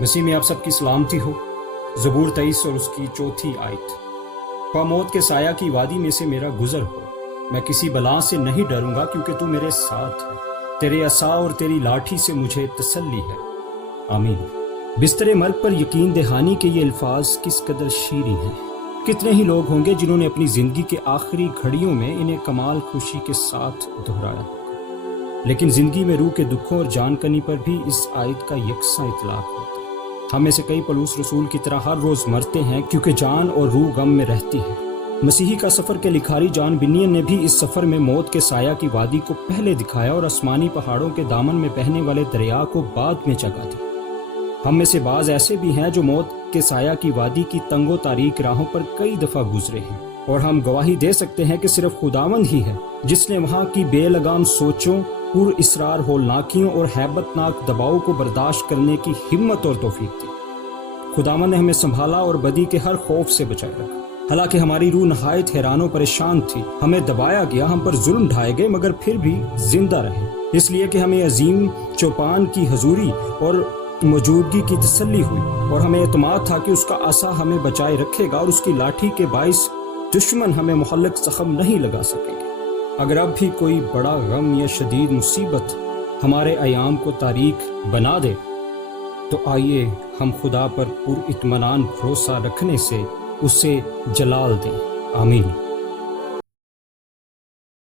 مسیح میں آپ سب کی سلامتی ہو۔ زبور 23 اور اس کی 4 آیت۔ خواہ موت کے سایہ کی وادی میں سے میرا گزر ہو، میں کسی بلا سے نہیں ڈروں گا، کیونکہ تو میرے ساتھ ہے۔ تیرے عصا اور تیری لاٹھی سے مجھے تسلی ہے۔ آمین۔ بستر مرگ پر یقین دہانی کے یہ الفاظ کس قدر شیریں ہیں۔ کتنے ہی لوگ ہوں گے جنہوں نے اپنی زندگی کے آخری گھڑیوں میں انہیں کمال خوشی کے ساتھ دہرایا ہوگا، لیکن زندگی میں روح کے دکھوں اور جان کنی پر بھی اس آیت کا یکساں اطلاق ہوتا ہے۔ ہم میں سے کئی پولس رسول کی طرح ہر روز مرتے ہیں، کیونکہ جان اور روح غم میں رہتی ہے۔ مسیحی کا سفر کے لکھاری جان بنین نے بھی اس سفر میں موت کے سایہ کی وادی کو پہلے دکھایا اور آسمانی پہاڑوں کے دامن میں بہنے والے دریا کو بعد میں جگہ دی۔ ہم میں سے بعض ایسے بھی ہیں جو موت کے سایہ کی وادی کی تنگ و تاریک راہوں پر کئی دفعہ گزرے ہیں، اور ہم گواہی دے سکتے ہیں کہ صرف خداوند ہی ہے جس نے وہاں کی بے لگام سوچوں، پر اسرار ہولناکیوں اور ہیبت ناک دباؤ کو برداشت کرنے کی ہمت اور توفیق دی۔ خداوند نے ہمیں سنبھالا اور بدی کے ہر خوف سے بچائے رکھا۔ حالانکہ ہماری روح نہایت حیران و پریشان تھی، ہمیں دبایا گیا، ہم پر ظلم ڈھائے گئے، مگر پھر بھی زندہ رہے، اس لیے کہ ہمیں عظیم چوپان کی حضوری اور موجودگی کی تسلی ہوئی، اور ہمیں اعتماد تھا کہ اس کا عصا ہمیں بچائے رکھے گا، اور اس کی لاٹھی کے باعث دشمن ہمیں مہلک زخم نہیں لگا سکیں گے۔ اگر اب بھی کوئی بڑا غم یا شدید مصیبت ہمارے ایام کو تاریک بنا دے، تو آئیے ہم خدا پر پر اطمینان بھروسہ رکھنے سے اسے جلال دیں۔ آمین۔